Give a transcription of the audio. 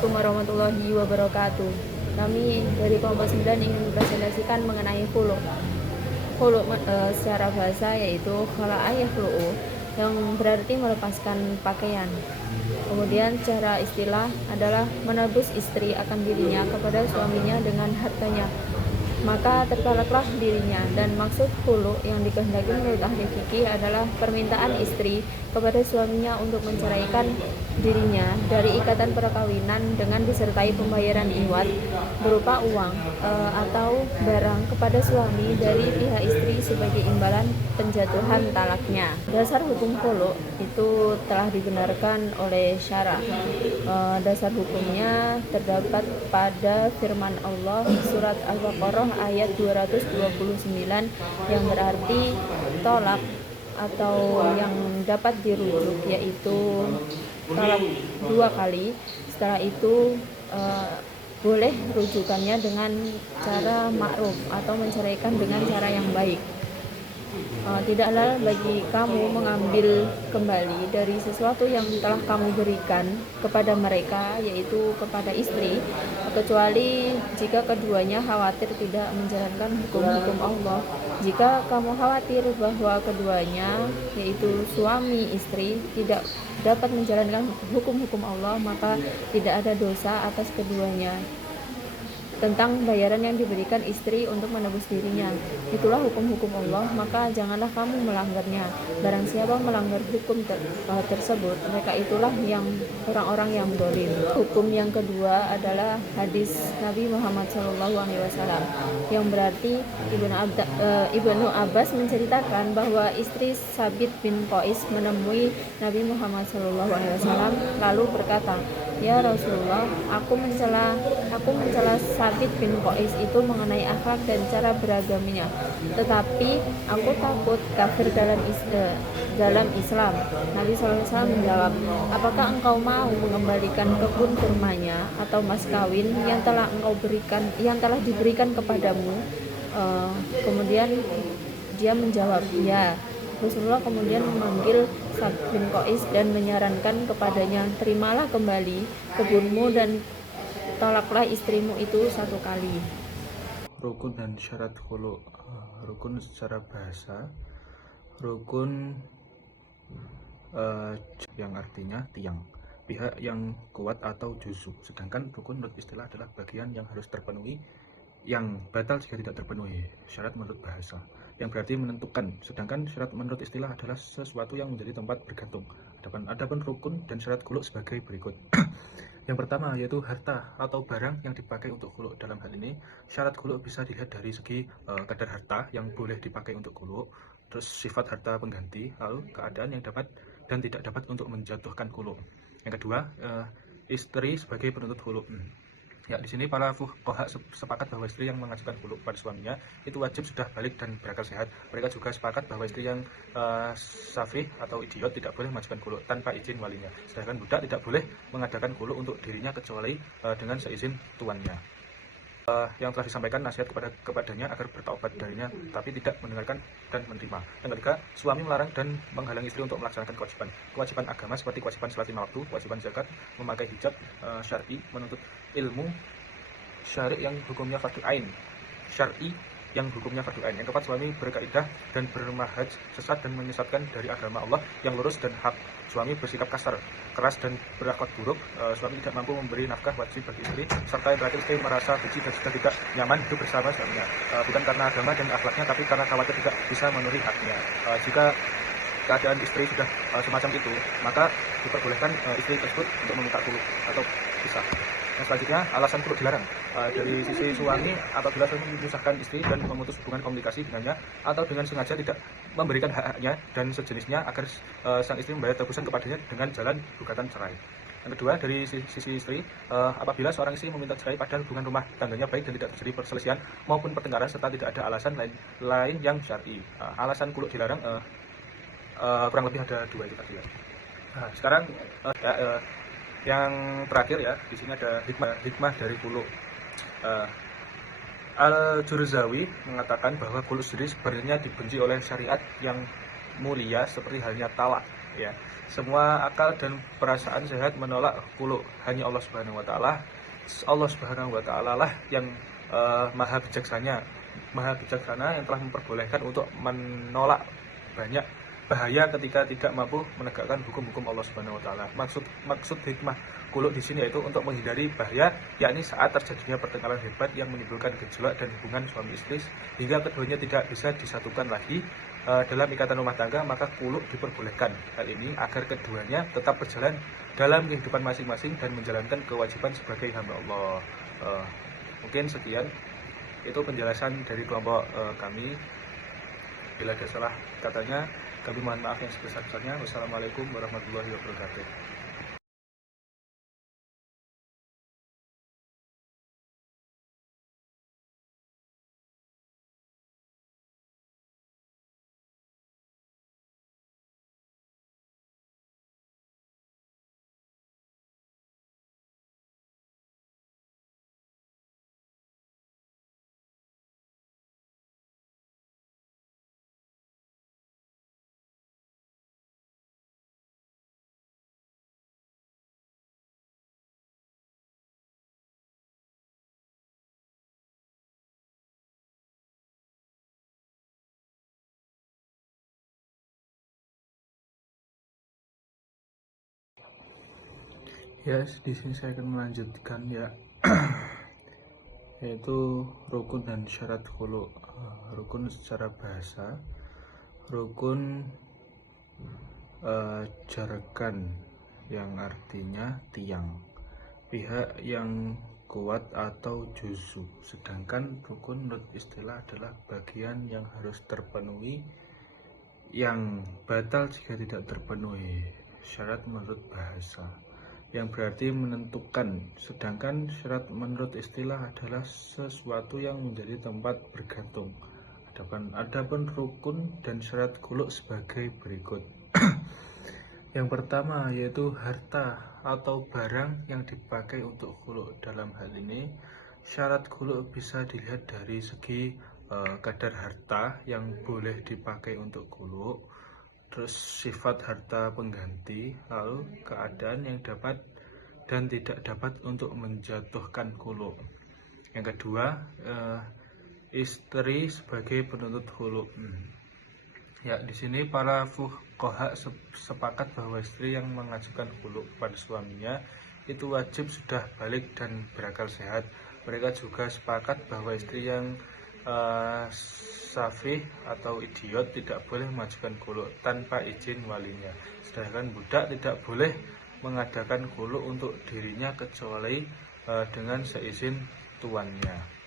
Assalamualaikum warahmatullahi wabarakatuh. Kami dari kelompok 9 ingin mempresentasikan mengenai khulu. Khulu secara bahasa yaitu khala'a yakhlu'u, yang berarti melepaskan pakaian. Kemudian secara istilah adalah menebus istri akan dirinya kepada suaminya dengan hartanya, maka tertalaklah dirinya. Dan maksud khulu yang dikehendaki menurut ahli fikih adalah permintaan istri kepada suaminya untuk menceraikan dirinya dari ikatan perkawinan dengan disertai pembayaran iwat berupa uang atau barang kepada suami dari pihak istri sebagai imbalan penjatuhan talaknya. Dasar hukum khulu itu telah dibenarkan oleh syara. Dasar hukumnya terdapat pada firman Allah surat Al-Baqarah ayat 229 yang berarti tolak atau yang dapat dirujuk yaitu tolak 2 kali. Setelah itu boleh rujukannya dengan cara ma'ruf atau menceraikan dengan cara yang baik. Tidaklah bagi kamu mengambil kembali dari sesuatu yang telah kamu berikan kepada mereka, yaitu kepada istri, kecuali jika keduanya khawatir tidak menjalankan hukum-hukum Allah. Jika kamu khawatir bahwa keduanya, yaitu suami istri, tidak dapat menjalankan hukum-hukum Allah, maka tidak ada dosa atas keduanya tentang bayaran yang diberikan istri untuk menebus dirinya. Itulah hukum-hukum Allah, maka janganlah kamu melanggarnya. Barang siapa melanggar hukum tersebut, mereka itulah yang orang-orang yang zalim. Hukum yang kedua adalah hadis Nabi Muhammad SAW, yang berarti Ibnu Abbas menceritakan bahwa istri Sabit bin Qais menemui Nabi Muhammad SAW lalu berkata, "Ya Rasulullah, aku mencela Sabit bin Qais itu mengenai akhlak dan cara beragamanya, tetapi aku takut kafir dalam Islam." Nabi SAW menjawab, "Apakah engkau mau mengembalikan kebun kurmanya atau mas kawin yang telah diberikan kepadamu?" Kemudian dia menjawab, "Ya." Rasulullah kemudian memanggil Sabit bin Qais dan menyarankan kepadanya, "Terimalah kembali kebunmu dan tolaklah istrimu itu 1 kali." Rukun dan syarat khulu. Rukun secara bahasa, rukun yang artinya tiang, pihak yang kuat atau juzu. Sedangkan rukun menurut istilah adalah bagian yang harus terpenuhi, yang batal jika tidak terpenuhi. Syarat menurut bahasa yang berarti menentukan, sedangkan syarat menurut istilah adalah sesuatu yang menjadi tempat bergantung. Adapun rukun dan syarat khulu sebagai berikut. Yang pertama yaitu harta atau barang yang dipakai untuk khulu. Dalam hal ini syarat khulu bisa dilihat dari segi kadar harta yang boleh dipakai untuk khulu, terus sifat harta pengganti, lalu keadaan yang dapat dan tidak dapat untuk menjatuhkan khulu. Yang kedua, istri sebagai penuntut khulu. Ya, di sini para fuqaha sepakat bahwa istri yang mengajukan khulu kepada suaminya itu wajib sudah balik dan berakal sehat. Mereka juga sepakat bahwa istri yang safih atau idiot tidak boleh mengajukan khulu tanpa izin walinya. Sedangkan budak tidak boleh mengadakan khulu untuk dirinya kecuali dengan seizin tuannya. Yang telah disampaikan nasihat kepadanya agar bertaubat darinya, tapi tidak mendengarkan dan menerima. Yang ketiga, suami melarang dan menghalangi istri untuk melaksanakan kewajiban agama seperti kewajiban salat 5 waktu, kewajiban zakat, memakai hijab syar'i, menuntut ilmu syari' yang hukumnya fardu ain, syar'i yang hukumnya fardu ain. Yang keempat, suami berkaidah dan bermahaj sesat dan menyesatkan dari agama Allah yang lurus dan hak. Suami bersikap kasar, keras dan berakhlak buruk. Suami tidak mampu memberi nafkah wajib bagi istri, serta yang terakhir, istri merasa benci dan sudah tidak nyaman hidup bersama suaminya, bukan karena agama dan akhlaknya, tapi karena khawatir tidak bisa memenuhi haknya. Jika keadaan istri sudah semacam itu, maka diperbolehkan istri tersebut untuk meminta khulu atau pisah. Yang selanjutnya, alasan khulu dilarang. Dari sisi suami, apabila suami memisahkan istri dan memutus hubungan komunikasi dengannya, atau dengan sengaja tidak memberikan hak-haknya dan sejenisnya, agar sang istri membayar tebusan kepadanya dengan jalan gugatan cerai. Yang kedua, dari sisi istri, apabila seorang istri meminta cerai padahal hubungan rumah tangganya baik dan tidak terjadi perselisihan maupun pertengkaran serta tidak ada alasan lain yang syar'i. Alasan khulu dilarang kurang lebih ada 2 itu tadi ya. Nah, sekarang yang terakhir ya, di sini ada hikmah dari khulu. Al-Jurzawi mengatakan bahwa khulu sendiri sebenarnya dibenci oleh syariat yang mulia seperti halnya talak. ya. Semua akal dan perasaan sehat menolak khulu. Hanya Allah Subhanahu wa taala. Allah Subhanahu wa taala lah yang maha bijaksana yang telah memperbolehkan untuk menolak banyak bahaya ketika tidak mampu menegakkan hukum-hukum Allah Subhanahu wa taala. Maksud hikmah khulu di sini yaitu untuk menghindari bahaya, yakni saat terjadinya pertengkaran hebat yang menimbulkan gejolak dan hubungan suami istri hingga keduanya tidak bisa disatukan lagi dalam ikatan rumah tangga, maka khulu diperbolehkan. Hal ini agar keduanya tetap berjalan dalam kehidupan masing-masing dan menjalankan kewajiban sebagai hamba Allah. Mungkin sekian itu penjelasan dari kelompok kami. Bila ada salah katanya, kami mohon maaf yang sebesar-besarnya. Wassalamualaikum warahmatullahi wabarakatuh. Ya, di sini saya akan melanjutkan ya, yaitu rukun dan syarat khulu. Rukun secara bahasa, rukun jarakan yang artinya tiang, pihak yang kuat atau juzu. Sedangkan rukun menurut istilah adalah bagian yang harus terpenuhi, yang batal jika tidak terpenuhi. Syarat menurut bahasa, yang berarti menentukan. Sedangkan syarat menurut istilah adalah sesuatu yang menjadi tempat bergantung. Adapun rukun dan syarat khulu sebagai berikut. Yang pertama yaitu harta atau barang yang dipakai untuk khulu. Dalam hal ini syarat khulu bisa dilihat dari segi kadar harta yang boleh dipakai untuk khulu, terus sifat harta pengganti, lalu keadaan yang dapat dan tidak dapat untuk menjatuhkan khulu. Yang kedua, istri sebagai penuntut khulu. Ya, di sini para fuqaha sepakat bahwa istri yang mengajukan khulu kepada suaminya itu wajib sudah balik dan berakal sehat. Mereka juga sepakat bahwa istri yang safih atau idiot tidak boleh mengajukan khulu tanpa izin walinya. Sedangkan budak tidak boleh mengadakan khulu untuk dirinya kecuali dengan seizin tuannya.